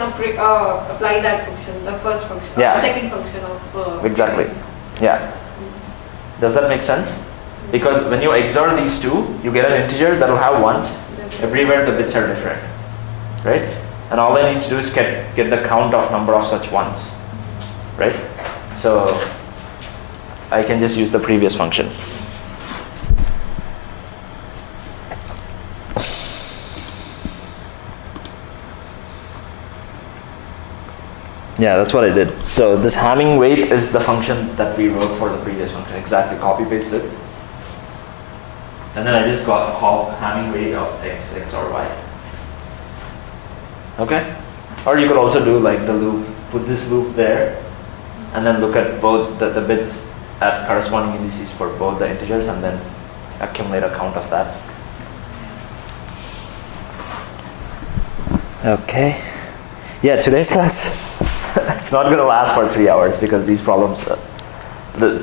apply that function, the first function, Yeah. the second function of... Exactly. Yeah. Does that make sense? Because when you XOR these two, you get an integer that will have ones. Everywhere the bits are different, right? And all I need to do is get the count of number of such ones, right? So I can just use the previous function. Yeah, that's what I did. So this Hamming weight is the function that we wrote for the previous function. Exactly, copy pasted. And then I just got call Hamming weight of x or y. Okay? Or you could also do like the loop, put this loop there, and then look at both the bits at corresponding indices for both the integers and then accumulate a count of that. Okay. Yeah, today's class, it's not going to last for 3 hours because these problems,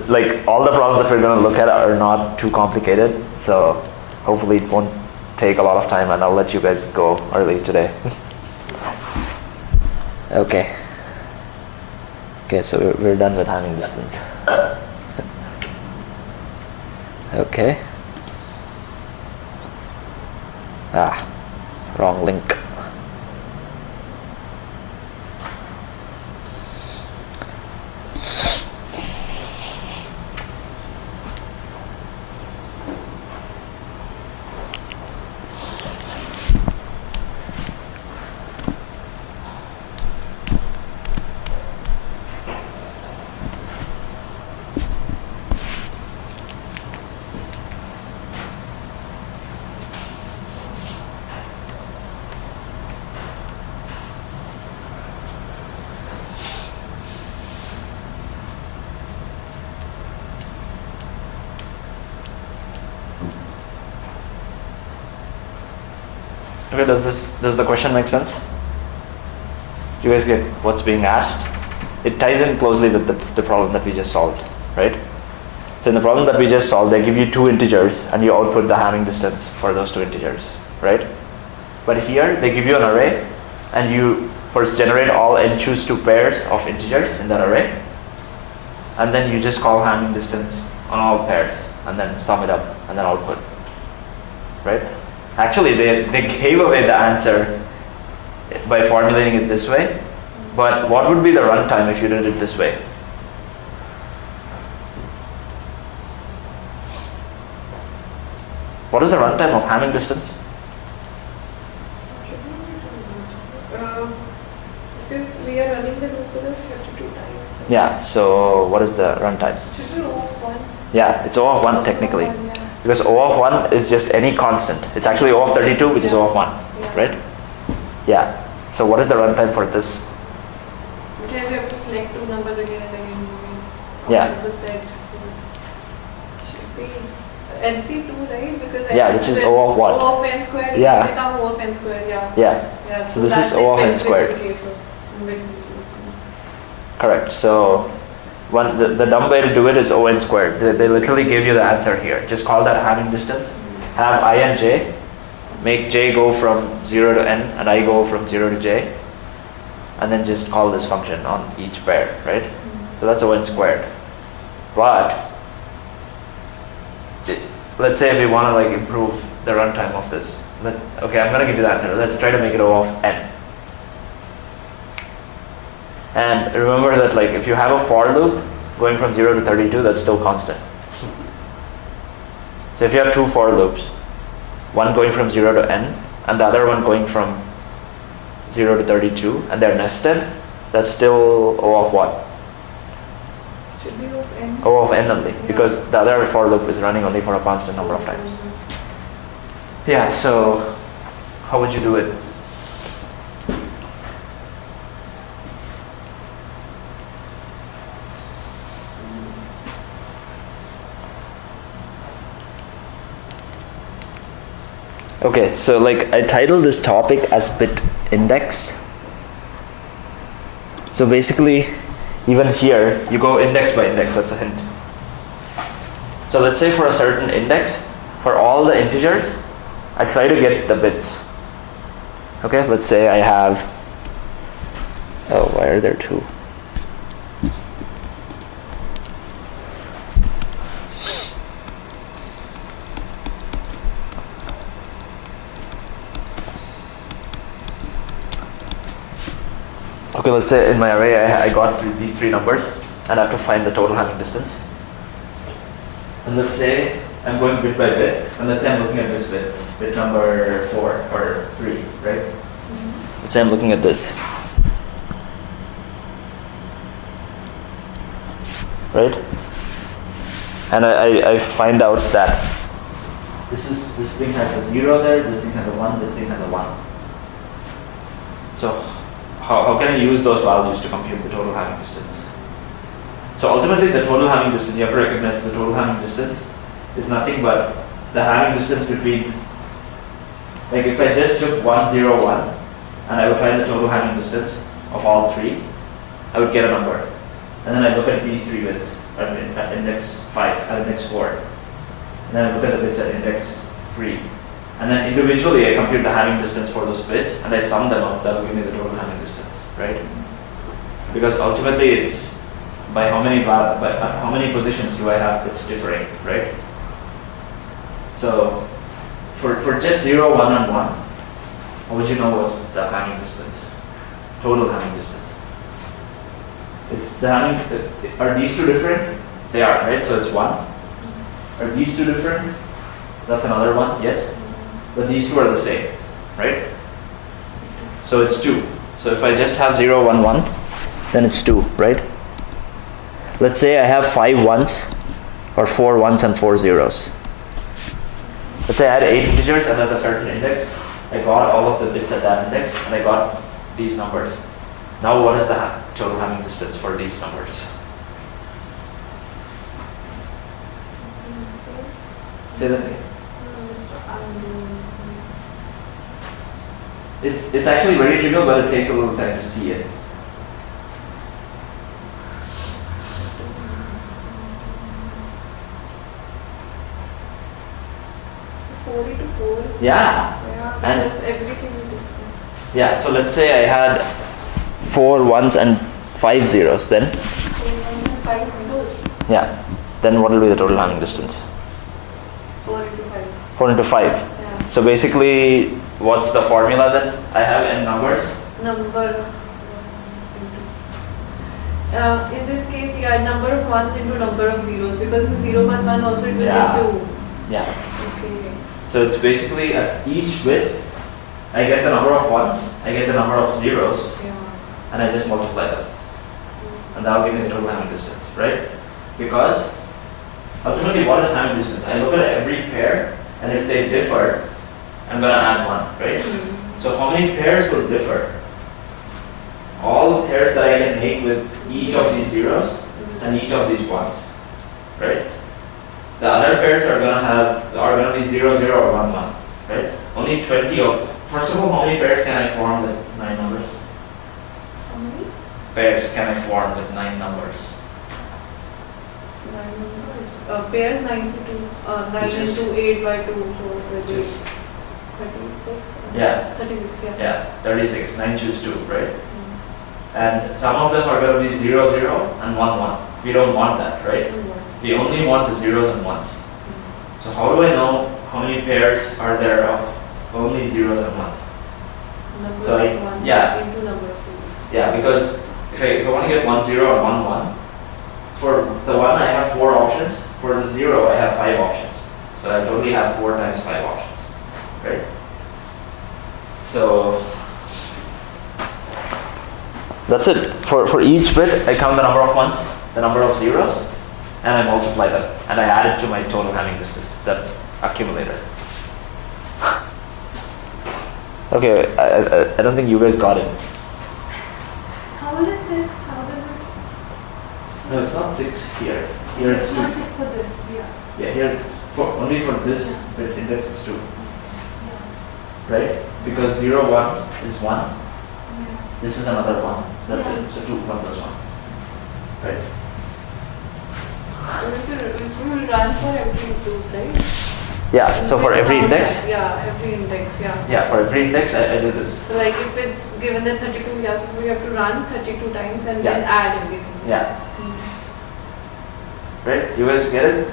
like all the problems that we're going to look at are not too complicated. So hopefully it won't take a lot of time and I'll let you guys go early today. Okay. Okay, so we're done with Hamming distance. Okay. Wrong link. Okay, does the question make sense? You guys get what's being asked? It ties in closely with the problem that we just solved, right? So in the problem that we just solved, they give you two integers and you output the Hamming distance for those two integers, right? But here they give you an array and you first generate all and choose two pairs of integers in that array, and then you just call Hamming distance on all pairs and then sum it up and then output, right? Actually, they gave away the answer by formulating it this way, but what would be the runtime if you did it this way? What is the runtime of Hamming distance? Because we are running the loop for the 52 times. Yeah, so what is the runtime? Should be O of 1. Yeah, it's O of 1 technically. O of 1, yeah. Because O of 1 is just any constant. It's actually O of 32, which is O of 1, right? Yeah. So what is the runtime for this? Because we have to select two numbers again and again. Yeah. The set. So should be NC2, right? Because Yeah, which is O of what? O of n squared. Yeah. It's O of n squared, yeah. Yeah. So this that's is O of n the squared. case of infinity. Correct. So the dumb way to do it is O n squared. They literally give you the answer here. Just call that Hamming distance. Have I and j. Make j go from 0 to n and I go from 0 to j. And then just call this function on each pair, right? So that's O n squared. But let's say we want to like improve the runtime of this. Okay, I'm going to give you the answer. Let's try to make it O of n. And remember that like if you have a for loop going from 0 to 32, that's still constant. So if you have two for loops, one going from 0 to n and the other one going from 0 to 32, and they're nested, that's still O of what? Should be O of n. O of n only, because the other for loop is running only for a constant number of times. Yeah, so how would you do it? Okay, so like I titled this topic as bit index. So basically, even here, you go index by index, that's a hint. So let's say for a certain index, for all the integers, I try to get the bits. Okay, let's say I have Oh, why are there two? Okay, let's say in my array I got these three numbers and I have to find the total Hamming distance. And let's say I'm going bit by bit, and let's say I'm looking at this bit number 4 or 3, right? Mm-hmm. Let's say I'm looking at this. Right? And I find out that this thing has a 0 there, this thing has a 1, this thing has a 1. So how can I use those values to compute the total Hamming distance? So ultimately the total Hamming distance, you have to recognize the total Hamming distance is nothing but the Hamming distance between, like if I just took 1, 0, 1 and I would find the total Hamming distance of all three, I would get a number. And then I look at these three bits at index 5, at index 4. And then I look at the bits at index 3. And then individually I compute the Hamming distance for those bits and I sum them up, that will give me the total Hamming distance, right? Because ultimately it's by how many positions do I have bits differing, right? So for just 0, 1 and 1, how would you know what's the Hamming distance? Total Hamming distance. It's the Hamming, are these two different? They are, right? So it's 1. Are these two different? That's another 1, yes? But these two are the same, right? So it's 2. So if I just have 0, 1, 1, then it's 2, right? Let's say I have 5 1s or 4 1s and 4 0s. Let's say I had 8 integers and at a certain index, I got all of the bits at that index and I got these numbers. Now what is the total Hamming distance for these numbers? Say that again. It's actually very trivial, but it takes a little time to see it. Yeah. Yeah, And because everything is different. yeah, so let's say I had 4 1s and 5 zeros, then 5 zeros. yeah, then what will be the total Hamming distance? 4 into 5. 4 into 5. Yeah. So basically, what's the formula that I have in numbers? Number. In this case, yeah, number of ones into number of zeros, because 0, 1, 1 also it will Yeah. give 2. Yeah. Okay. So it's basically at each bit, I get the number of ones, I get the number of zeros, Yeah. and I just multiply them. And that will give me the total Hamming distance, right? Because ultimately, what is Hamming distance? I look at every pair, and if they differ, I'm going to add 1, right? So how many pairs will differ? All pairs that I can make with each of these zeros and each of these ones, right? The other pairs are gonna be 0, 0 or 1, 1, right? Only 20 of. First of all, how many pairs can I form with 9 numbers? How many? Pairs can I form with 9 numbers? 9 numbers. Pairs 9 into 9 Which is- into 8 by 2, so it will Which be is 36. Yeah. 36, yeah. yeah, 36. 9 choose 2, right? And some of them are gonna be 0, 0 and 1, 1. We don't want that, right? We only want the zeros and ones. So how do I know how many pairs are there of only zeros and ones? Number So of ones yeah. into number of zeros. Yeah, because if I want to get 1, 0 or 1, 1, for the 1 I have 4 options, for the 0 I have 5 options. So I totally have 4 times 5 options, right? So that's it. For each bit, I count the number of ones, the number of zeros, and I multiply them, and I add it to my total Hamming distance, that accumulator. Okay, I don't think you guys got it. How is it 6? How did it? No, it's not 6 here. Here it's 2. Not 6 for this, yeah. Yeah, here it's only for this bit index it's 2, Yeah. right? Because 0, 1 is 1. Yeah. This is another 1. That's Yeah. it. So 2, 1 plus 1. Right? So if you will run for every loop, right? Yeah, so for We'll every count index, that. Yeah, every index, yeah. yeah, for every index, I do this. So like if it's given that 32, yeah, so we have to run 32 times and then Yeah. add everything. Yeah, Mm. right? You guys get it?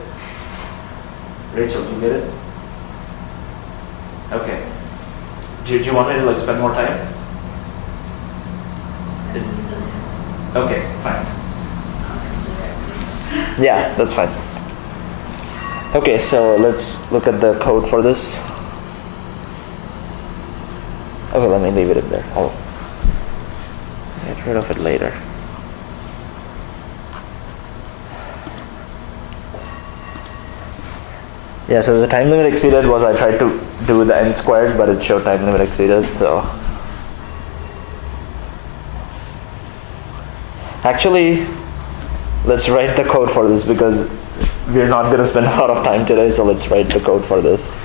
Rachel, you get it? Okay. Do you want me to like spend more time? Okay, fine. Yeah, that's fine. Okay, so let's look at the code for this. Okay, let me leave it in there. I'll get rid of it later. Yeah, so the time limit exceeded was I tried to do the n squared, but it showed time limit exceeded, so. Actually, let's write the code for this because we're not going to spend a lot of time today, so let's write the code for this.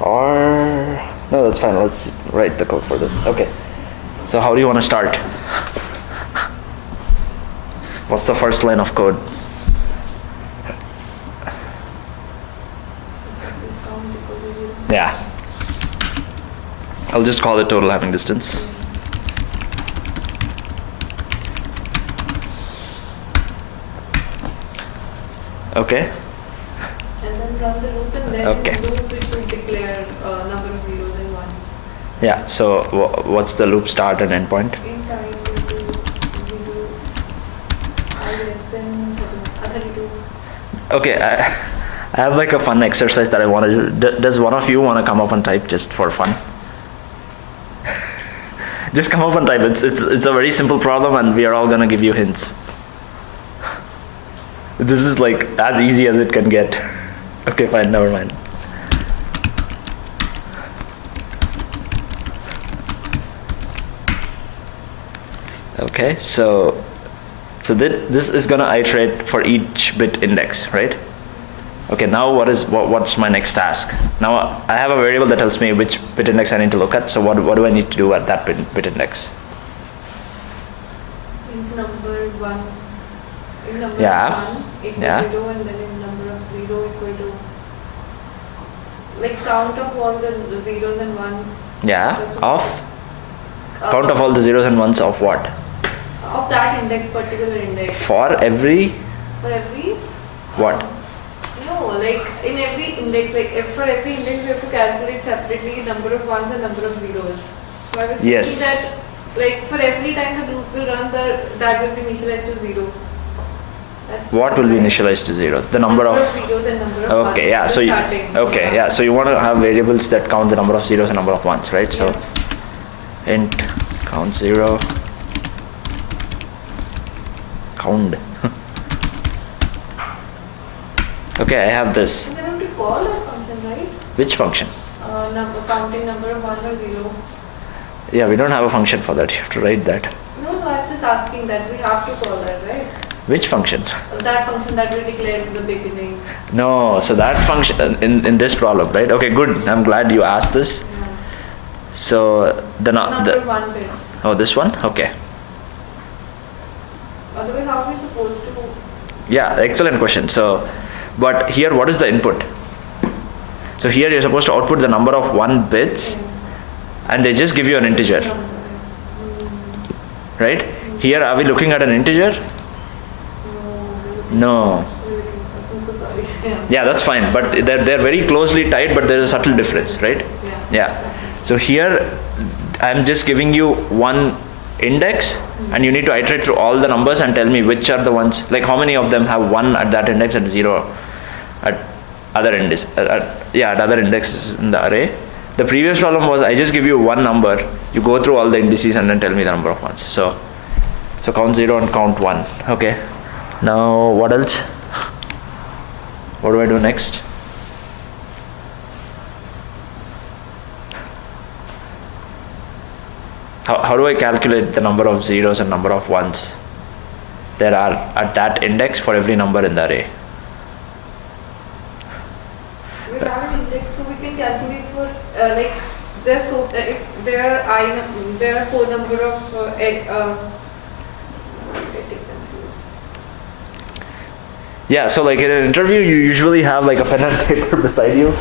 Or, no, that's fine. Let's write the code for this. Okay. So how do you want to start? What's the first line of code? Count equal to 0. Yeah. I'll just call it total having distance. Okay. And then run the loop and then Okay. in the loop it will declare number of zeros and ones. Yeah. So what's the loop start and end point? In time into 0, I less than 32. Okay. I have like a fun exercise that I want to do. Does one of you want to come up and type just for fun? Just come up and type. It's a very simple problem, and we are all gonna give you hints. This is like as easy as it can get. Okay, fine, never mind. Okay, so this is gonna iterate for each bit index, right? Okay, now what's my next task? Now I have a variable that tells me which bit index I need to look at. So what do I need to do at that bit index? In number 1. In number Yeah. 1 equal Yeah. to 0 and then in number of 0 equal to. Like count of all the zeros and ones. Yeah, That's of Uh, count of all the zeros and ones of what? Of that index, particular index. For every For every. what? No, like in every index, like for every index we have to calculate separately number of ones and number of zeros. So I was thinking Yes. that like for every time the loop will run, that will be initialized to 0. That's What will be initialized to 0? The number of. zeros and number of ones. Okay, yeah. So you, starting. okay, yeah. So you want to have variables that count the number of zeros and number of ones, right? So int count 0. Count. Okay, I have this. And then have to call that function, right? Which function? Counting number of 1 or 0. Yeah, we don't have a function for that. You have to write that. No, I was just asking that we have to call that, right? Which function? That function that we declare in the beginning. No, so that function in this problem, right? Okay, good. I'm glad you asked this. Yeah. So Number 1 bits. oh, this one? Okay. Otherwise, how are we supposed to? Yeah, excellent question. So, but here, what is the input? So here you're supposed to output the number of 1 bits, Yes. and they just give you an integer, Number. right? Here, are we looking at an integer? No. I'm so sorry. Yeah. Yeah, that's fine. But they're very closely tied, but there is a subtle difference, right? Yeah. So here, I'm just giving you one index, and you need to iterate through all the numbers and tell me which are the ones, like how many of them have 1 at that index and 0 at other index, at other indexes in the array. The previous problem was I just give you one number, you go through all the indices and then tell me the number of ones. So count 0 and count 1. Okay. Now what else? What do I do next? How do I calculate the number of 0s and number of 1s there are at that index for every number in the array? we calculate for like there's so if there are 4 number of I'm getting confused. Yeah, so like in an interview, you usually have like a pen and paper beside you.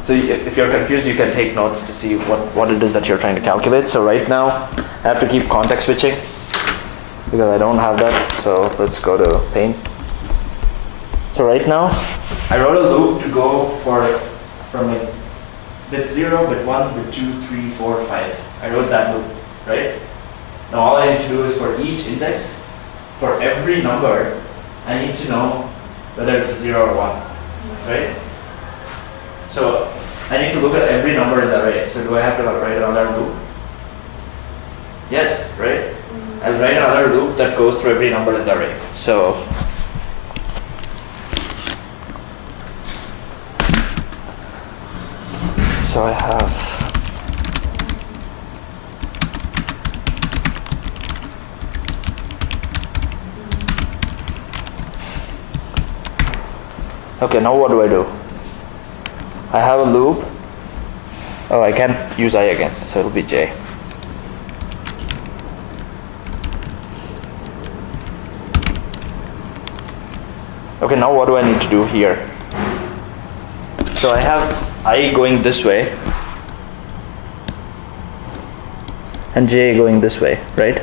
So if you're confused, you can take notes to see what it is that you're trying to calculate. So right now, I have to keep context switching because I don't have that. So let's go to Paint. So right now, I wrote a loop to go from like bit 0, bit 1, bit 2, 3, 4, 5. I wrote that loop, right? Now all I need to do is for each index, for every number, I need to know whether it's a 0 or 1, right? So I need to look at every number in the array. So do I have to write another loop? Yes, right? I'll write another loop that goes through every number in the array. So I have okay, now what do? I have a loop. Oh, I can't use I again, so it'll be J. Okay, now what do I need to do here? So I have I going this way and J going this way, right?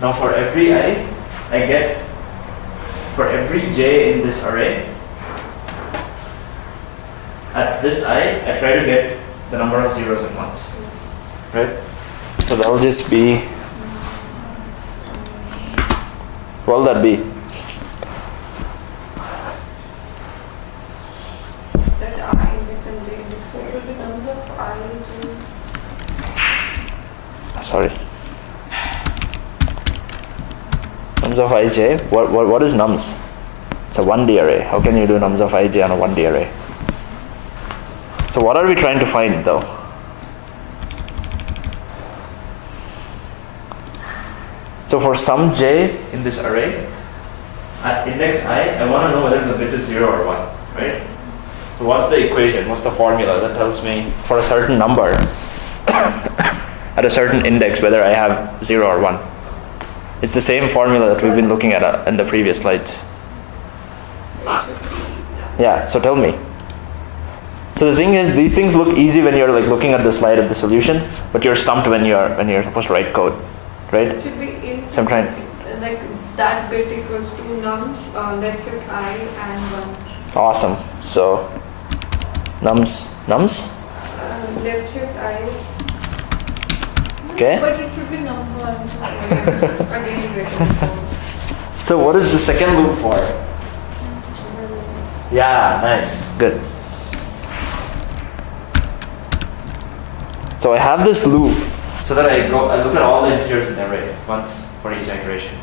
Now for every I get, for every J in this array, at this I try to get the number of zeros and ones, right? So that'll just be, what'll that be? That I index and J index. So it will be number of I and J. Sorry. Nums of ij. What is nums? It's a 1D array. How can you do nums of ij on a 1D array? So what are we trying to find though? So for some j in this array, at index I want to know whether the bit is 0 or 1, right? So what's the equation? What's the formula that tells me for a certain number at a certain index whether I have 0 or 1? It's the same formula that we've been looking at in the previous slides. Yeah, so tell me. So the thing is, these things look easy when you're like looking at the slide of the solution, but you're stumped when you're supposed to write code, right? It should be in So I'm trying. like that bit equals to nums left shift I and 1. Awesome. So nums, Left shift I. okay. But it should be number. Again, getting So what is the second loop for? Yeah, nice, good. So I have this loop so that I look at all the integers in the array once for each iteration.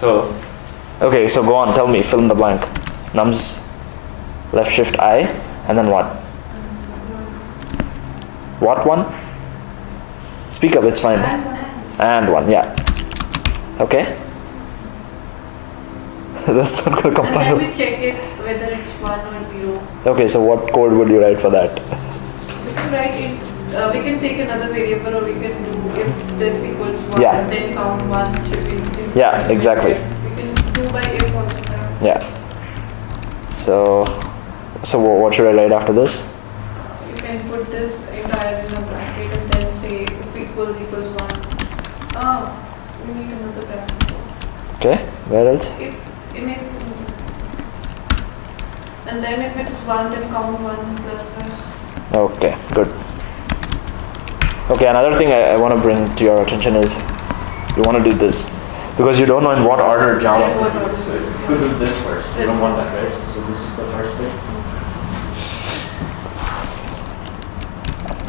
So, okay, so go on, tell me, fill in the blank. Nums, left shift I, and then what? What one? Speak up, it's fine. And one, yeah. Okay. That's not going to and then compile. we check it whether it's 1 or 0. Okay, so what code would you write for that? We can write it. We can take another variable, or we can do if this equals 1, Yeah. then count 1 should be. Yeah, exactly. We can do by if also. Yeah. So what should I write after this? You can put this entire in a bracket and then say if equals 1. Oh, we need another bracket. Okay, where else? And then if it's 1, then count 1 plus plus. Okay, good. Okay, another thing I want to bring to your attention is you want to do this because you don't know in what order Java. Yeah, what order. So you could do this first. You don't want that, right? So this is the first thing.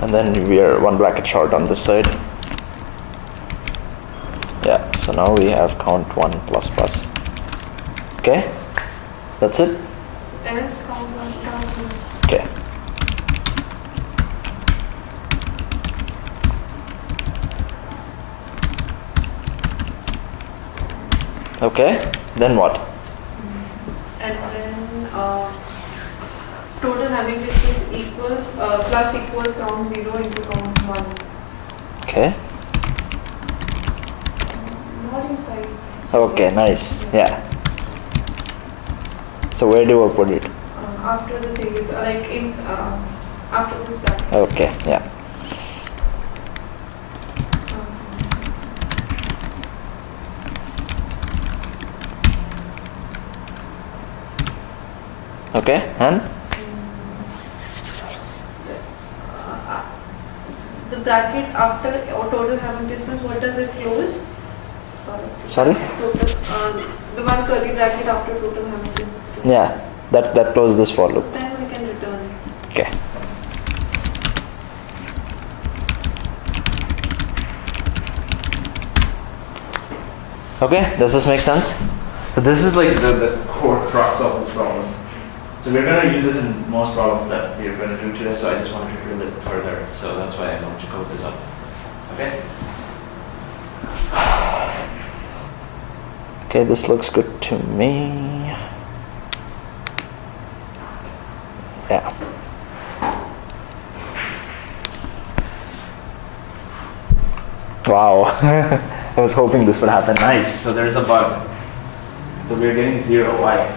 And then we are one bracket short on this side. Yeah, so now we have count 1 plus plus. Okay, that's it. Else count 1 count 2. Okay. Okay, then what? And then total having distance equals plus equals count 0 into count 1. Okay. Not inside. Okay, nice. Yeah. So where do I put it? After the thing is like in after this bracket. Okay, yeah. Okay, and The bracket after or total Hamming distance, what does it close? sorry? Total, the one curly bracket after total Hamming distance. Yeah, that closes this for loop. Then we can return it. Okay. Okay, does this make sense? So this is like the core crux of this problem. So we're going to use this in most problems that we're going to do today, so I just wanted to drill it further. So that's why I wanted to code this up. Okay? Okay, this looks good to me. Yeah. Wow. I was hoping this would happen. Nice. So there's a bug. So we're getting 0. Why?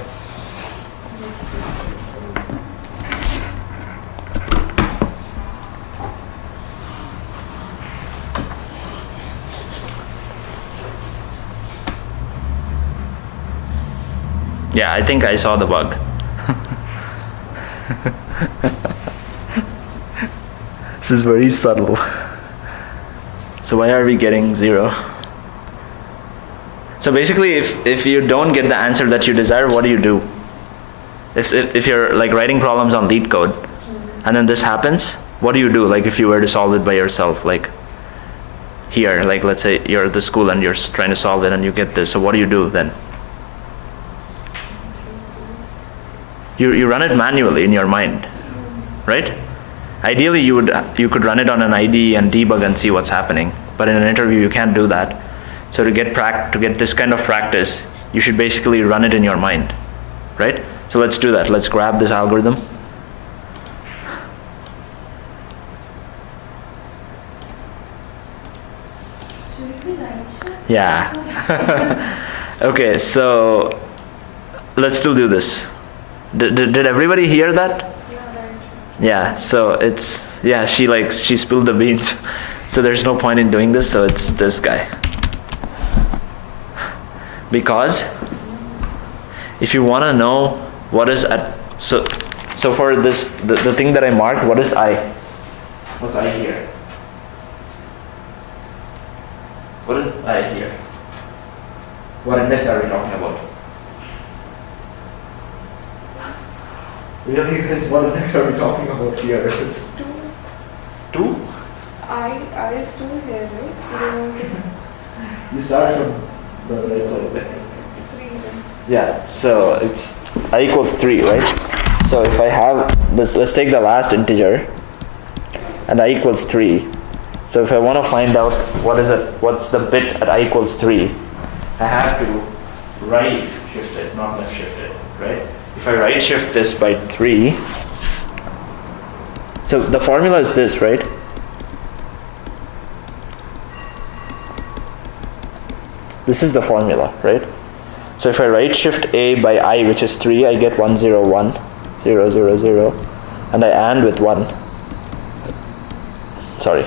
Yeah, I think I saw the bug. This is very subtle. So why are we getting 0? So basically, if you don't get the answer that you desire, what do? If you're like writing problems on LeetCode, and then this happens, what do? Like if you were to solve it by yourself, like here, like let's say you're at the school and you're trying to solve it and you get this, so what do then? You run it manually in your mind, right? Ideally, you could run it on an IDE and debug and see what's happening, but in an interview you can't do that. So to get this kind of practice, you should basically run it in your mind, right? So let's do that. Let's grab this algorithm. Should it be right shift? Yeah. Okay, so let's still do this. Did everybody hear that? Yeah, so it's, yeah, she spilled the beans. So there's no point in doing this, so it's this guy. Because if you want to know what is at, so for this, the thing that I marked, what is I? What's I here? What is I here? What index are we talking about? Really, guys, what index are we talking about here? 2. 2? I is 2 here, right? You start from the right side. 3 then. Yeah, so it's I equals 3, right? So if I have this, let's take the last integer, and I equals 3. So if I want to find out what's the bit at I equals 3, I have to right shift it, not left shift it, right? If I right shift this by 3, so the formula is this, right? This is the formula, right? So if I right shift A by I, which is 3, I get 1, 0, 1, 0, 0, 0, and I AND with 1. Sorry.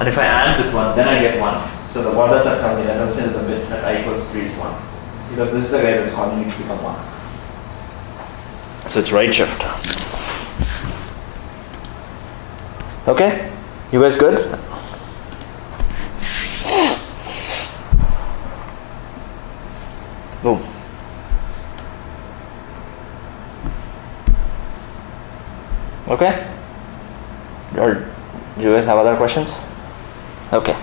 And if I AND with 1, then I get 1. So what does that tell me? That tells me that the bit at I equals 3 is 1. Because this is the guy that's causing it to become 1. So it's right shift. Okay? You guys good? Boom. Okay? Or do you guys have other questions? Okay.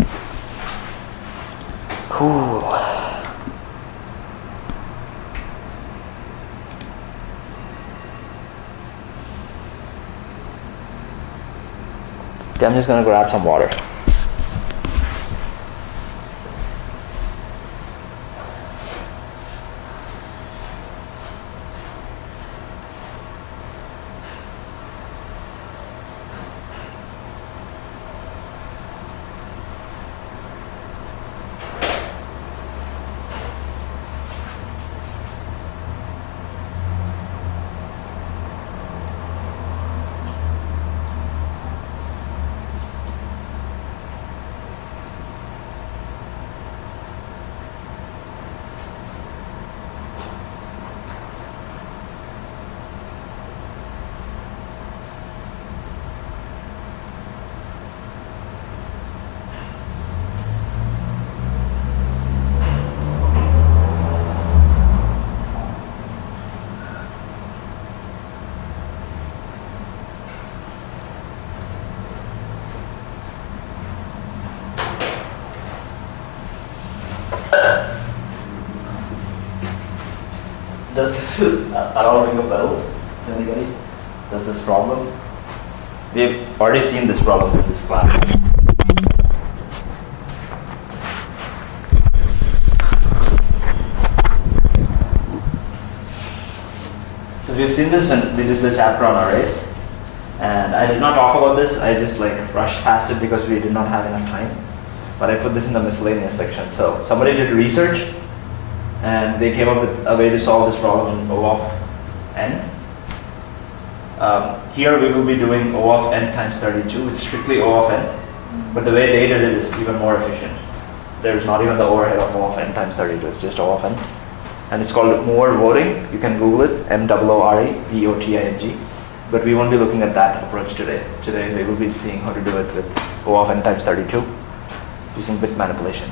Cool. Okay, I'm just gonna grab some water. Does this at all ring a bell to anybody? Does this problem? We've already seen this problem in this class. So we've seen this when we did the chapter on arrays, and I did not talk about this. I just like rushed past it because we did not have enough time. But I put this in the miscellaneous section. So somebody did research, and they came up with a way to solve this problem in O of n. Here we will be doing O of n times 32. It's strictly O of n, but the way they did it is even more efficient. There's not even the overhead of O of n times 32. It's just O of n. And it's called Moore voting. You can Google it, MOORE-VOTING. But we won't be looking at that approach today. Today we will be seeing how to do it with O of n times 32 using bit manipulation.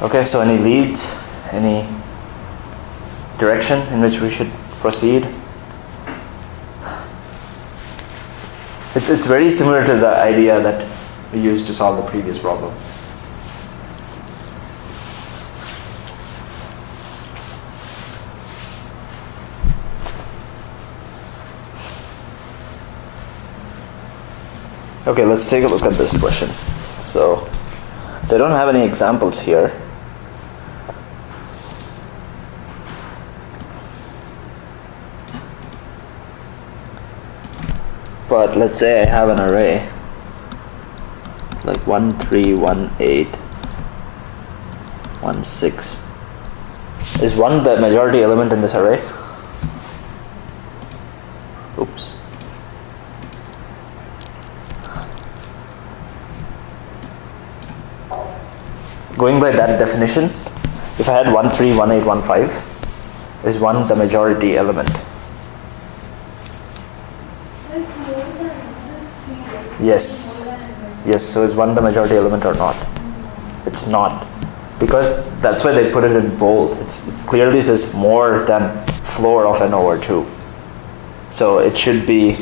Okay, so any leads, any direction in which we should proceed? It's very similar to the idea that we used to solve the previous problem. Okay, let's take a look at this question. So, they don't have any examples here. But let's say I have an array like 1, 3, 1, 8, 1, 6. Is 1 the majority element in this array? Oops. Going by that definition, if I had 1, 3, 1, 8, 1, 5, is 1 the majority element? It's more than just 3, right? Yes. More than Yes, so is 1 the majority element or not? It's not. Because that's why they put it in bold. It clearly says more than floor of n over 2. So it should be,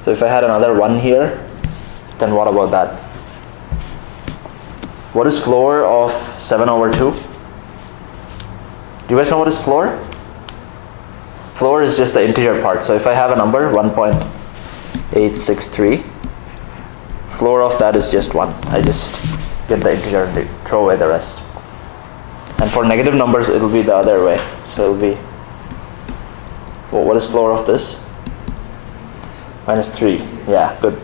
so if I had another 1 here, then what about that? What is floor of 7 over 2? Do you guys know what is floor? Floor is just the integer part. So if I have a number, 1.863, floor of that is just 1. I just get the integer and throw away the rest. And for negative numbers, it'll be the other way. So it'll be, well, what is floor of this? -3. Yeah, good.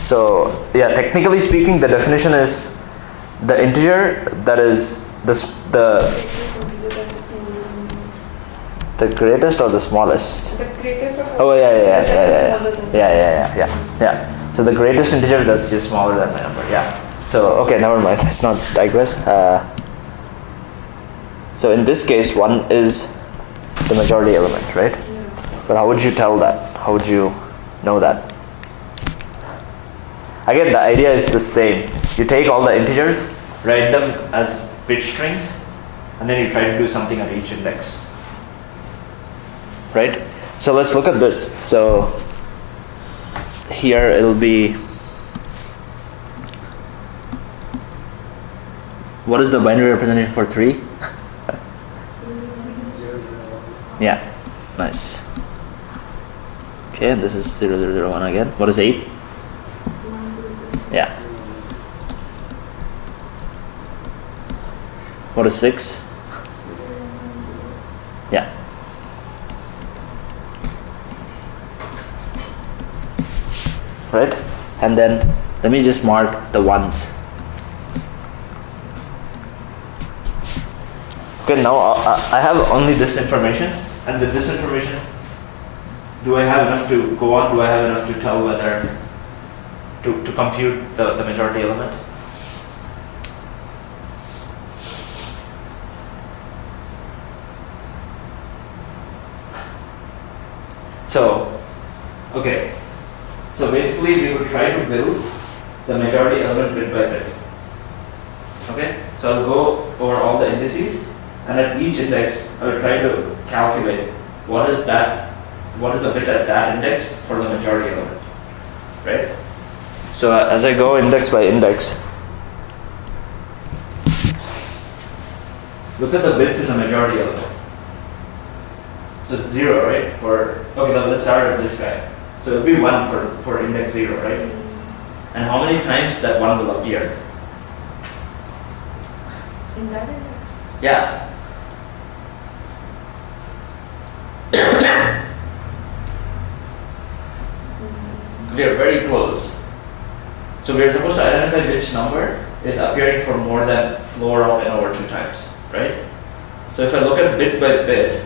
So yeah, technically speaking, the definition is the integer that is the greatest or the smallest. The greatest of Oh yeah. smaller than Yeah. So the greatest integer that's just smaller than my number. Yeah. So okay, never mind. Let's not digress. So in this case, 1 is the majority element, right? Yeah. But how would you tell that? How would you know that? Again, the idea is the same. You take all the integers, write them as bit strings, and then you try to do something at each index. Right? So let's look at this. So here it'll be, what is the binary representation for 3? Yeah, nice. Okay, and this is 0001 again. What is 8? Yeah. What is 6? Yeah. Right? And then let me just mark the ones. Okay, now I have only this information, and with this information, do I have enough to go on? Do I have enough to tell whether to compute the majority element? So, okay. So basically we will try to build the majority element bit by bit. Okay? So I'll go over all the indices, and at each index I will try to calculate what is the bit at that index for the majority element. Right? So as I go index by index, look at the bits in the majority element. So it's 0, right? Okay, let's start with this guy. So it'll be 1 for index 0, right? And how many times that 1 will appear? In that index. Yeah. We are very close. So we are supposed to identify which number is appearing for more than floor of n over 2 times, right? So if I look at bit by bit,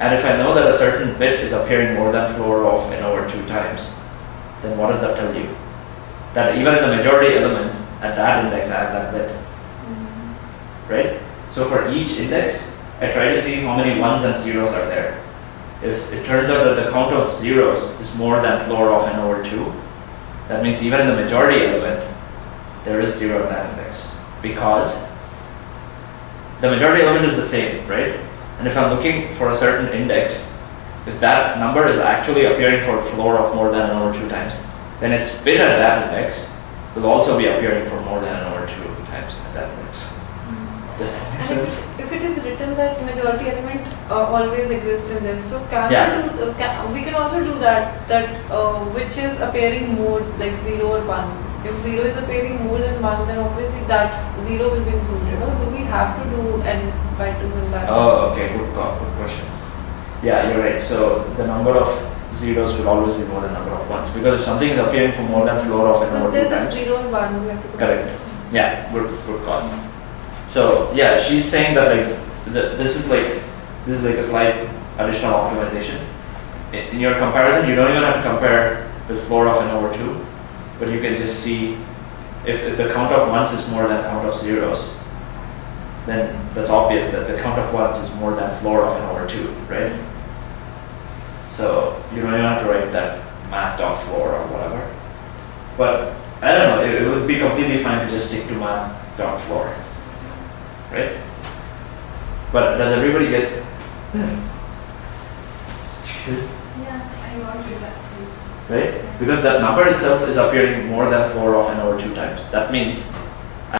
and if I know that a certain bit is appearing more than floor of n over 2 times, then what does that tell you? That even in the majority element, at that index I have that bit, right? So for each index, I try to see how many 1s and 0s are there. If it turns out that the count of zeros is more than floor of n over 2, that means even in the majority element, there is 0 in that index. Because the majority element is the same, right? And if I'm looking for a certain index, if that number is actually appearing for floor of more than n over 2 times, then its bit at that index will also be appearing for more than n over 2 times at that index. Does that make And sense? if it is written that majority element always exists in this, so can Yeah. we do? We can also do that. Which is appearing more like 0 or 1. If 0 is appearing more than 1, then obviously that 0 will be included. Or do we have to do n by 2 in that? Oh, okay, good call, good question. Yeah, you're right. So the number of zeros will always be more than number of ones, because if something is appearing for more than floor of n Because over 2 there is times. 0 and 1, we have to do. Correct. Yeah, good call. So yeah, she's saying that like this is like a slight additional optimization. In your comparison, you don't even have to compare with floor of n over 2, but you can just see if the count of ones is more than count of zeros, then that's obvious that the count of ones is more than floor of n over 2, right? So you don't even have to write that math.floor or whatever. But I don't know, it would be completely fine to just stick to math.floor, right? But does everybody get? Yeah, I got it actually. Right? Because that number itself is appearing more than floor of n over 2 times. That means